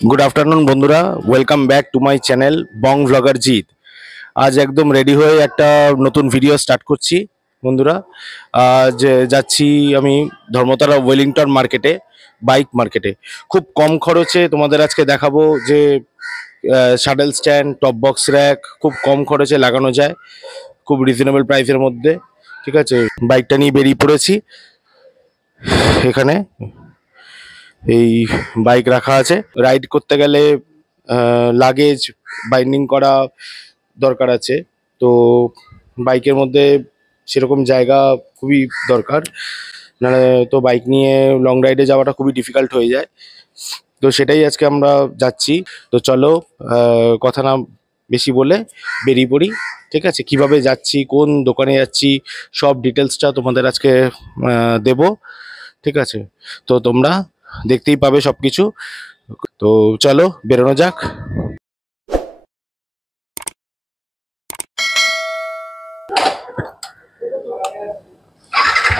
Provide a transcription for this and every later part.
Good afternoon बंधुरा welcome back to my channel Bong vlogger जीत। आज एकदम रेडी हो एक नतून भिडियो स्टार्ट करছি बंधुरा। आज যাচ্ছি আমি ধর্মতলা ওয়েলিংটন মার্কেটে, বাইক মার্কেটে। খুব কম খরচে তোমাদের আজকে দেখাবো যে shuttle stand, top box rack খুব কম খরচে লাগানো যায়, খুব রিজনেবল প্রাইসের মধ্যে। ঠিক আছে, বাইকটা নিয়ে বেরিয়ে পড়েছি। এখানে এই বাইক রাখা আছে। রাইড করতে গেলে লাগেজ বাইন্ডিং করা দরকার আছে, তো বাইকের মধ্যে সেরকম জায়গা খুবই দরকার, মানে তো বাইক নিয়ে লং রাইডে যাওয়াটা খুবই ডিফিকাল্ট হয়ে যায়। তো সেটাই আজকে আমরা যাচ্ছি। তো চলো কথা না বেশি বলে বেরিয়ে পড়ি। ঠিক আছে, কিভাবে যাচ্ছি, কোন দোকানে যাচ্ছি, সব ডিটেলসটা তোমাদের আজকে দেব। ঠিক আছে, তো তোমরা দেখতেই পাবে সবকিছু। তো চলো বেরোনো যাক।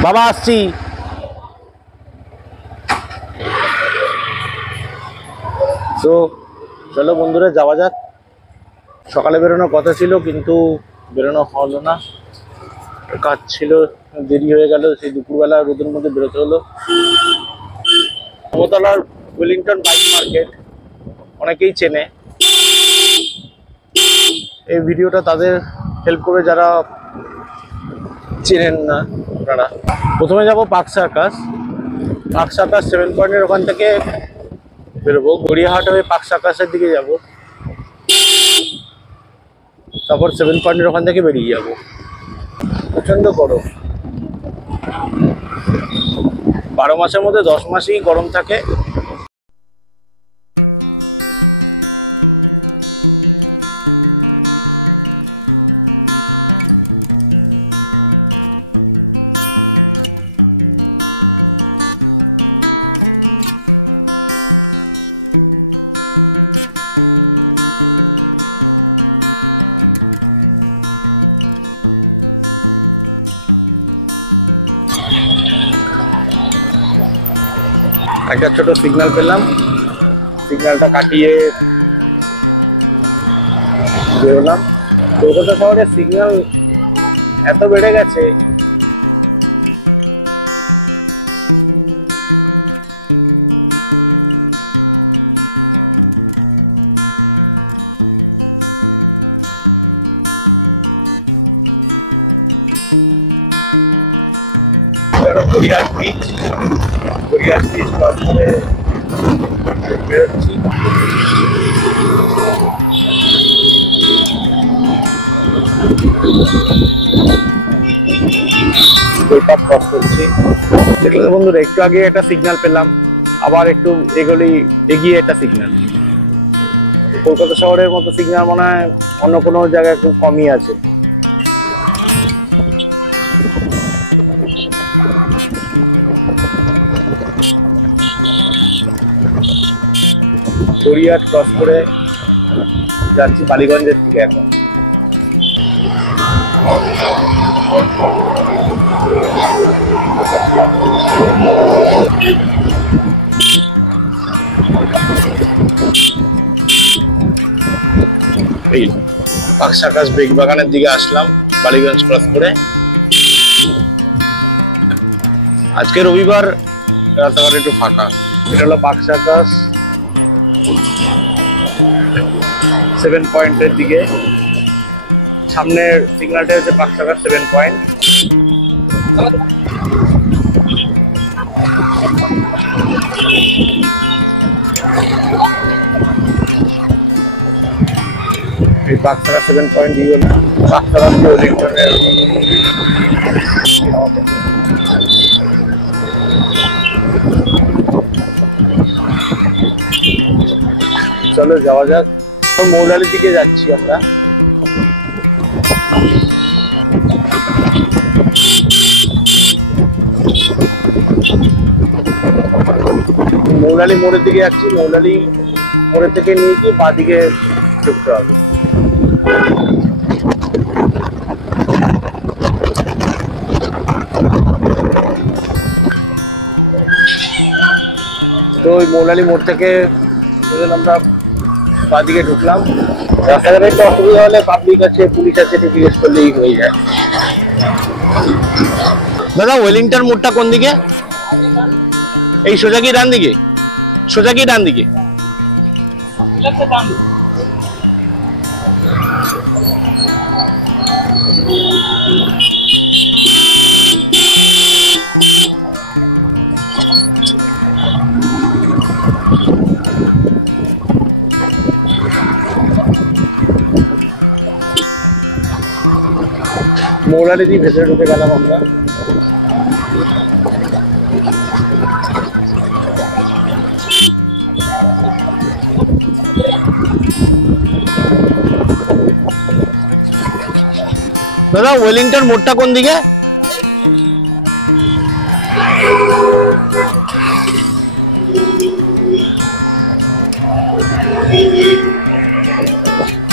বাবা আসছি। তো চলো বন্ধুরা যাওয়া যাক। সকালে বেরোনোর কথা ছিল কিন্তু বেরোনো হলো না, কাজ ছিল, দেরি হয়ে গেল। সেই দুপুরবেলা রোদের মধ্যে বেরোতে হলো। ধর্মতলার ওয়েলিংটন বাইক মার্কেট অনেকেই চেনে। এই ভিডিওটা তাদের হেল্প করবে যারা চেনেন না আপনারা। প্রথমে যাব পার্ক সার্কাস। 7 পয়েন্টের ওখান থেকে বেরোবো, গড়িয়াহাট হয়ে পার্ক সার্কাসের দিকে যাব, তারপর 7 পয়েন্টের ওখান থেকে বেরিয়ে যাব। প্রচন্ড গরম, 12 মাসের মধ্যে 10 মাসই গরম থাকে। একটা ছোট সিগন্যাল পেলাম, সিগন্যালটা কাটিয়ে বেরোলাম। কলকাতা শহরে সিগন্যাল এত বেড়ে গেছে, বেরোচ্ছি। বন্ধুরা একটু আগে একটা সিগন্যাল পেলাম, আবার একটু এগিয়ে একটা সিগন্যাল। কলকাতা শহরের মতো সিগন্যাল মনে হয় অন্য কোনো জায়গায় খুব কমই আছে। গড়িয়াহাট ক্রস করে যাচ্ছি বালিগঞ্জের দিকে। এখন পার্ক সার্কাস ব্রেক বাগানের দিকে আসলাম বালিগঞ্জ ক্রস করে। আজকে রবিবার, রাস্তাঘাট একটু ফাঁকা। এটা হলো পার্ক সার্কাস 7 পয়েন্টের দিকে। সামনের সিগন্যালটা হচ্ছে পার্ক সার্কাস 7 পয়েন্ট। এই পার্ক সার্কাস 7 পয়েন্ট দিয়ে পার্ক সার্কাস ওয়েলিংটনের চলো যাওয়া যাক। মৌলালির দিকে যাচ্ছি আমরা। মৌলালি মোড়ের দিকে যাচ্ছি। মৌলালি মোড়ের থেকে নিয়ে গিয়ে পা দিকে ঢুকতে হবে। তো ওই মৌলালি মোড় থেকে আমরা বাদিকে ঢুকলাম। রাস্তাঘাটে একটু অসুবিধা হলে পাবলিক আছে, পুলিশ আছে, জিজ্ঞেস করলেই হয়ে যায়। দাদা ওয়েলিংটন মোড়টা কোন দিকে? এই সোজা কি ডান দিকে? সোজা কি ডান দিকে? মোড়ারে দিয়ে ভেতরে ঢুকে গেলাম আমরা। দাদা ওয়েলিংটন মোড়টা কোন দিকে?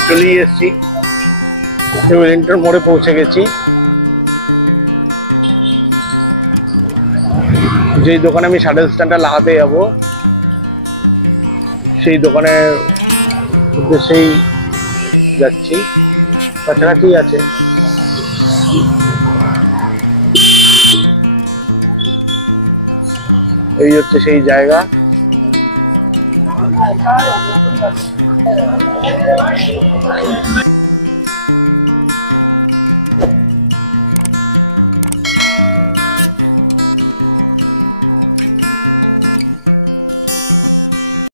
চলে এসেছি, ওয়েলিংটন মোড়ে পৌঁছে গেছি। যেই দোকানে আমি শাটল স্ট্যান্ডটা লাগাতে যাবো সেই দোকানের উদ্দেশ্যেই যাচ্ছি, কাছাকাছি আছে। এই হচ্ছে সেই জায়গা।